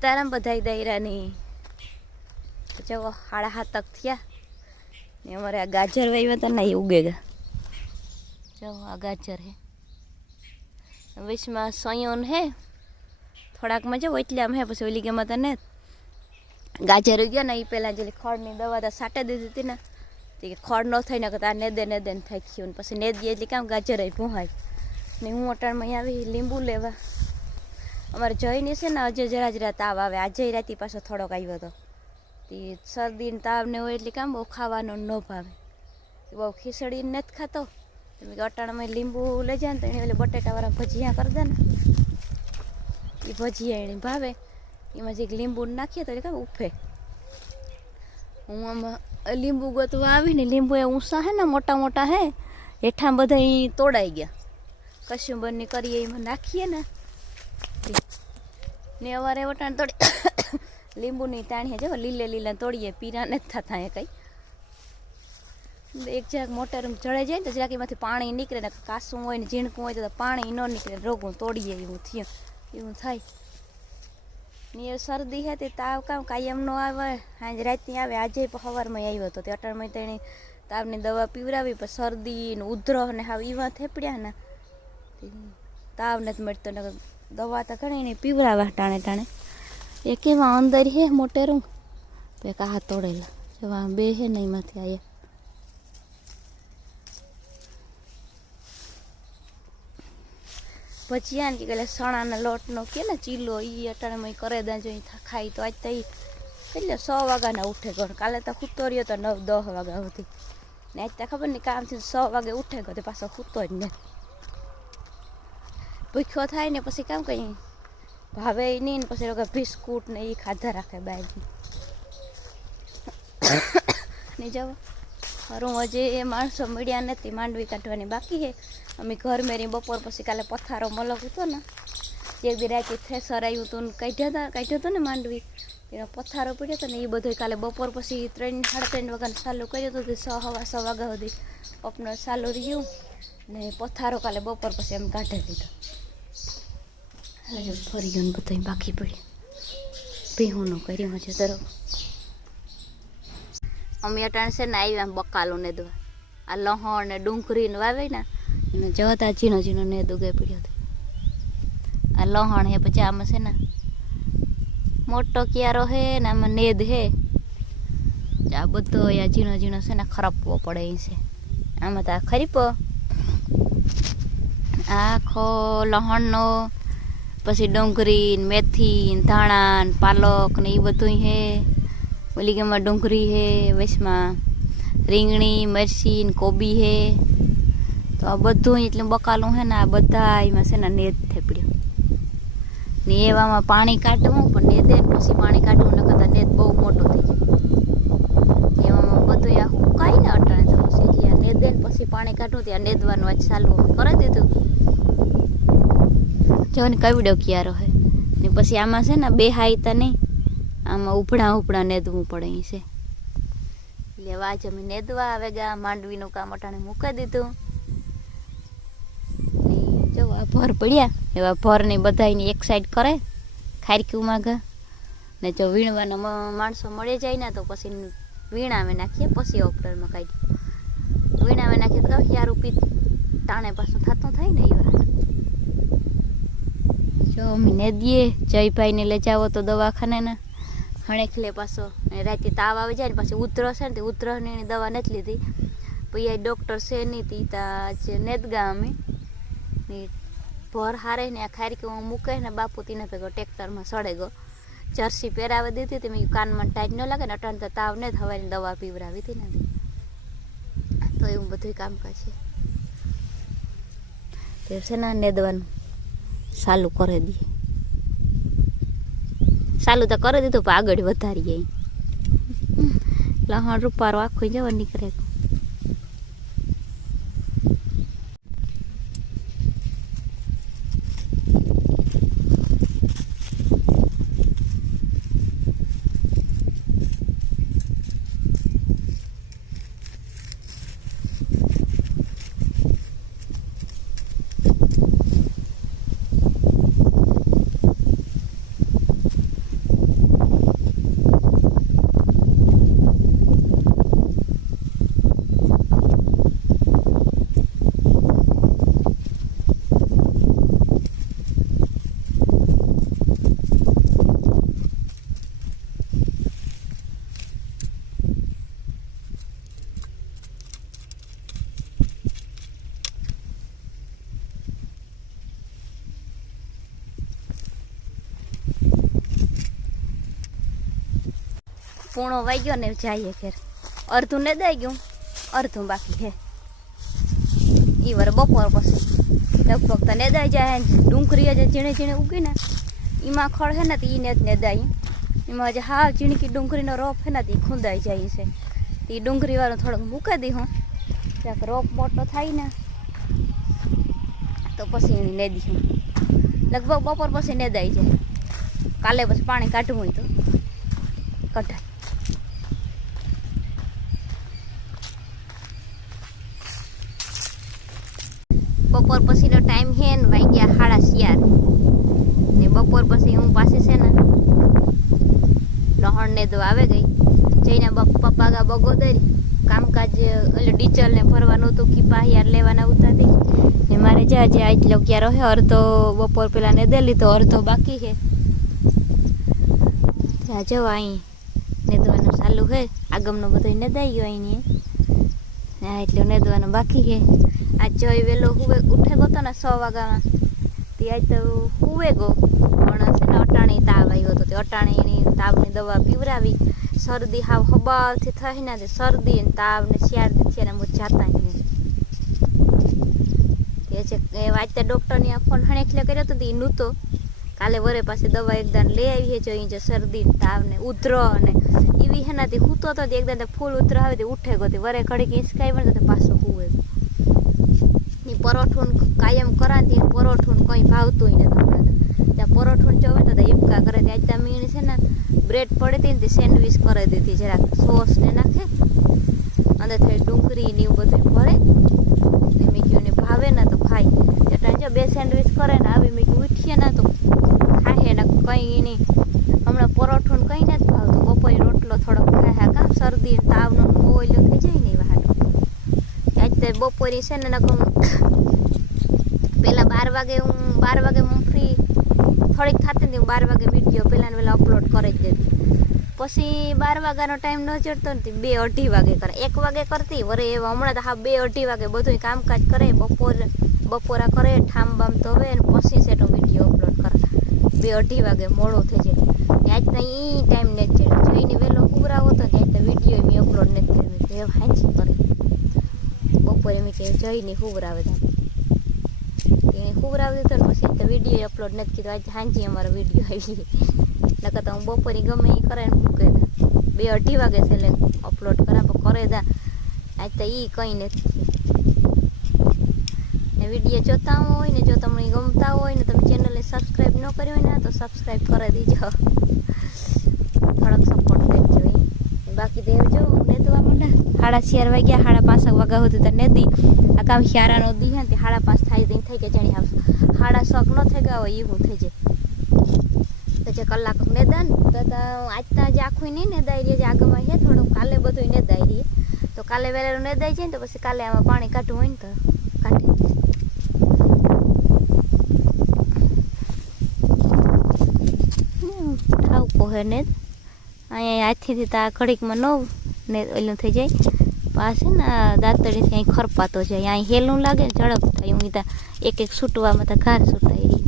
સીતારામ બધાઈ દાયરાની જો 7:30 તક થયા ને અમારે આ ગાજર વાવ્યા હતા ને એ ઉગેગા જો આ ગાજર હે વિશમાં સોયોન હે થોડાકમાં જો એટલે આમ હે પછી ઓલી ગેમાં તને ગાજર ઉગ્યા ને એ પહેલાં જે ખડની દવા તો સાટે દીધી હતી ને તે ખડ ન થઈ ને આ નેદે ને થઈ ગયું પછી નેદીએ એટલે કામ ગાજર ભૂહાય ને હું અટાણમાં આવી લીંબુ લેવા અમારે જઈને છે ને અજય જરા તાવ આવે આજે રાતી પાછો થોડોક આવ્યો હતો તે શરદી ને તાવ ને હોય એટલે કામ બહુ ખાવાનો ન ભાવે બહુ ખીચડી નથી ખાતો અટાણામાં લીંબુ લઈ જાય ને તો એને બટેટાવાળા ભજીયા કરી દે ને એ ભજીયા એને ભાવે એમાં જે લીંબુ નાખીએ તો એટલે કામ ઉફે હું આમાં લીંબુ ગોતવા આવીને લીંબુ એ ઊંસા હે ને મોટા મોટા હે હેઠા બધા એ તોડાઈ ગયા કશુંબરની કરીએ એમાં નાખીએ ને અવારે વટાણ તોડી લીંબુની ટાણીએ જો લીલે લીલા તોડીએ પીરા નથી થતા એ કંઈ એક જરાક મોટર ચડે જાય ને તો જરાક એમાંથી પાણી નીકળે ને કાસું હોય ને ઝીણકું હોય તો પાણી ન નીકળે રોગું તોડીએ એવું થયું એવું થાય ને એ શરદી હે તે તાવ કામ કાયમ નો આવે હાજ રાતની આવે આજે સવારમાં આવ્યો હતો તે અટાણમાં તેની તાવની દવા પીવડાવી પણ શરદી ને ઉધરો ને હાવ એવા થેપડ્યા ને તાવ નથી મળતો ને દવા તો ઘણી નહીં પીવડાવા ટાણે ટાણે એ કેવા અંદર હે મોટેરું તો એક હાથ તોડેલા જવા બે હે ને એમાંથી આવ્યા ભજીયા ને કે સણાના લોટનો કે ને ચીલો એ અટાણામાં કરે દે જો ખાઈ તો આજ તો એટલે 100 વાગ્યાના ઉઠે ગયો કાલે તો ખૂતો રહ્યો તો 9-10 વાગ્યા સુધી ને આજ તો ખબર નહીં કામથી 100 વાગે ઉઠે ગયો તો પાછો ખૂતો જ ને ભૂખ્યો થાય ને પછી કામ કંઈ ભાવે નહીં ને પછી લોકો બિસ્કુટ ને એ ખાધા રાખે બહારથી નહીં જવા ખરું હજી એ માણસો મળ્યા નથી માંડવી કાઢવાની બાકી છે અમે ઘર મેરી બપોર પછી કાલે પથારો મલક હતો ને એક દી રાતે થ્રેસર આવ્યું હતું ને કાઢ્યો હતો ને માંડવી એનો પથારો પડ્યો હતો ને એ બધો કાલે બપોર પછી 3-3:30 વાગ્યાને ચાલુ કર્યો હતો 6-6 વાગ્યા સુધી પપનો ચાલુ રહ્યું ને પથારો કાલે બપોર પછી એમ કાઢી દીધો એટલે ફરી ગયું બધું બાકી પડ્યું ભીહુંનું કર્યું હશે તરફ અમે અટાણે છે ને આવ્યા બકાલું ને દવા આ લહણ ને ડુંગળીને વાવે ને એમાં જતા ઝીણો ઝીણો ને દુગે પડ્યો હતો આ લહણ હે પછી આમાં છે ને મોટો ક્યારો હે ને આમાં નેદ હે આ બધો અહીંયા ઝીણો ઝીણો છે ને ખરપવો પડે એ છે આમાં તો આ ખરીપો આખો લહણનો પછી ડુંગળી મેથી ધાણા પાલક ને એ બધું હે ઓલી ગેમાં ડુંગળી હે વચમાં રીંગણી મરચી ને કોબી હે તો આ બધું એટલે બકાલું હે ને આ બધા એમાં છે ને નેદ થેપડ્યો ને એવામાં પાણી કાઢવું પણ નેદે પછી પાણી કાઢવું ન કરતા નેદ બહુ મોટો થઈ જાય એવામાં બધું આ હુકાય ને અટાણે તો પછી એટલે આ નેદે પછી પાણી કાઢવું ત્યાં નેદવાનું આજ ચાલુ અમે કરી દીધું જો ને કવડો ક્યારો હે ને પછી આમાં છે ને બે હાઈતા નહીં આમાં ઉભડા નેદવું પડે અહીં છે એટલે આજ અમે નેદવા આવે ગા માંડવીનું કામ અટાણે મૂકી દીધું ને જો આ ભર પડ્યા એવા ભરની બધાની એક સાઈડ કરે ખારકીમાં ગા ને જો વીણવાના માણસો મળી જાય ને તો પછી વીણાવે નાખીએ પછી ઓપરેટરમાં કાઢીએ વીણાવે નાખીએ તો યાર પીત તાણે પાછું થતું થાય ને એ વાત જો અમે નેદીએ જયભાઈને લઈ જાવો તો દવાખાને ને હણેખલે પાછો રાતે તાવ આવી જાય ને પછી ઉધરો છે ને તે ઉધરોની દવા નથી લીધી પછી આ ડૉક્ટર છે નહીં તી જે નેદગા અમે ભર હારે ને આ ખારકીમાં મૂકે ને બાપુ તીને ભેગો ટ્રેક્ટરમાં સડે ગયો જર્સી પહેરાવી દીધી હતી મેં કાનમાં ટાઈટ ન લાગે ને અટાણ તો તાવ ને હવાની દવા પીવડાવી હતી ને તો એવું બધું કામકાજ છે તે છે ને નેદવાનું ચાલુ કરી દઈએ ચાલુ તો કરી દીધું પણ આગળ વધારીએ લહણ રૂપારો આખો જવા નીકળે પૂણો વાઈ ગયો ને જઈએ ઘેર. અડધું ને દઈ ગયું, અડધું બાકી છે. એ વાર બપોર પછી લગભગ તો નેદાઈ જાય. ડુંગળી જે ઝીણે ઝીણે ઉગી ને એમાં ખડ છે ને તો એને જ નેદાઈ. એમાં જે હા ઝીણકી ડુંગળીનો રોપ છે ને તે ખૂંદાઈ જાય છે. તે ડુંગળીવાળું થોડુંક મૂકી દી હું ત્યાં રોપ મોટો થાય ને તો પછી એને નેદી હું. લગભગ બપોર પછી નેદાઈ જાય. કાલે પછી પાણી કાઢવું હોય તો કઢાય. બપોર પછીનો ટાઈમ છે ને વાગ્યા 11:30 ને બપોર પછી હું પાસે છે ને લહણ ને દો આવે ગઈ જઈને પપ્પા ગા બગોદરી કામકાજ એટલે ડીઝલ ને ભરવાનું હતું કે પાહિયાર લેવાના ઉતારતી ને મારે જ્યાં જ્યાં એટલો ક્યાં રહ્યો અડધો બપોર પેલા ને દે લીધો અડધો બાકી છે. ત્યાં જવો અહીં નેદવાનું ચાલુ છે. આગમનો બધો નેદાઈ ગયો અહીં હા એટલે નેદવાનું બાકી છે. આજ જોઈ વેલો હુવે ઉઠે ગયો તો ને 6 વાગ્યામાં તે આજ તો હુવે ગયો પણ છે ને અટાણી તાવ આવ્યો હતો. તે અટાણીની તાવની દવા પીવરાવી. શરદી હાવ હબાવથી થઈ ને શરદી ને તાવ ને શિયાળ છે ને જાતા જ નહીં. તે છે આજ તો ડૉક્ટરની આ ફોન હણેખલે કર્યો હતો એ નહોતો. કાલે વરે પાસે દવા એકદમ લઈ આવી છે. જો જે શરદી તાવ ને ઉધરો અને એવી હે ને તે હૂતો હતો એકદમ ફૂલ ઉધરો આવે તે ઉઠે ગયો. તે વરે ઘડીક હિંચકાઈ પણ તો પાછો હુવે. પરોઠું કાયમ કરાતી પરોઠું કંઈ ભાવતું નથી. હમણાં ત્યાં પરોઠું જોવે તો હિપકા કરે. ત્યાં ત્યાં મીણ છે ને બ્રેડ પડી હતી ને તે સેન્ડવીચ કરી દીધી. જરાક સોસ ને નાખે અંદર થઈ ડુંગળી ને એવું બધું ભરે ને મીઠું ભાવે ને તો ખાય. એટલે જો 2 સેન્ડવીચ કરે ને આવી મીઠું ઉઠીએ ને તો ખાય ને કંઈ નહીં. હમણાં પરોઠું કંઈ નથી ભાવતું. બપોરે રોટલો થોડોક ખાય કામ શરદી તાવનો ઓઈલો થઈ જાય ને એવા હાટું. આજ તો બપોરે છે ને નકમ પહેલાં 12 વાગે હું ફ્રી થોડીક થતી હતી. 12 વાગે વિડીયો પહેલાં વહેલા અપલોડ કરી જ દેતી. પછી 12 વાગ્યાનો ટાઈમ ન ચડતો નથી 2-2:30 વાગે કરે. 1 વાગે કરતી વરે એવા હમણાં તો હા 2-2:30 વાગે બધું કામકાજ કરે. બપોરા કરે ઠામ બામ તો હવે ને પછી સેટો વિડીયો અપલોડ કરે. 2-2:30 વાગે મોડો થઈ જાય. આજ તો એ ટાઈમ ને જ જોઈને વહેલો ઉભરાવો તો આજ તો વિડીયો મેં અપલોડ નથી કર્યો. એ હાંચી કરે બપોરે મેં કે જઈને હુવરાવે તા એને હુવરાવી દીધો ને પછી તો વિડીયો અપલોડ નથી કીધું. આજે સાંજે અમારો વિડીયો આવી નકર તો હું બપોરે ગમે એ કરે ને મૂકી દઉં. 2-2:30 વાગે છે એટલે અપલોડ કરા પણ કરે દા. આજ તો એ કંઈ નથી ને વિડીયો જોતા હોય ને જો તમને ગમતા હોય ને તમે ચેનલને સબસ્ક્રાઈબ ન કરી હોય ને તો સબસ્ક્રાઈબ કરી દીજો. થોડોક સપોર્ટ કરજો. બાકી દેવજો નેદવા માંડા 4:30 વાગ્યા 5:30 વાગ્યા સુધી તો નેદી. આ કામ શિયાળાનો દી હે ને 5:30 થાય તો થઈ ગયા જાણી આવશે. 6:30 ન થઈ ગયા હોય એવું થઈ જાય. તો જે કલાક નેદા ને તો આજ ત્યાં જે આખું નહીં નેદાઈ રહી. જે આગળમાં છે થોડું કાલે બધું નેદાઈ રહીએ તો કાલે વહેલું નેદાઈ જાય ને તો પછી કાલે આમાં પાણી કાઢવું હોય ને તો કાઢી ઠાવ પોહે ને અહીંયા હાથીથી તો આ ઘડીકમાં ને ઓલું થઈ જાય. પાસે ને દાંતડીથી અહીં ખરપાતો જાય. અહીં હેલું લાગે ને ઝડપ થાય. હું ત્યાં એક છૂટવામાં તો ઘાર છૂટાઈ રહી.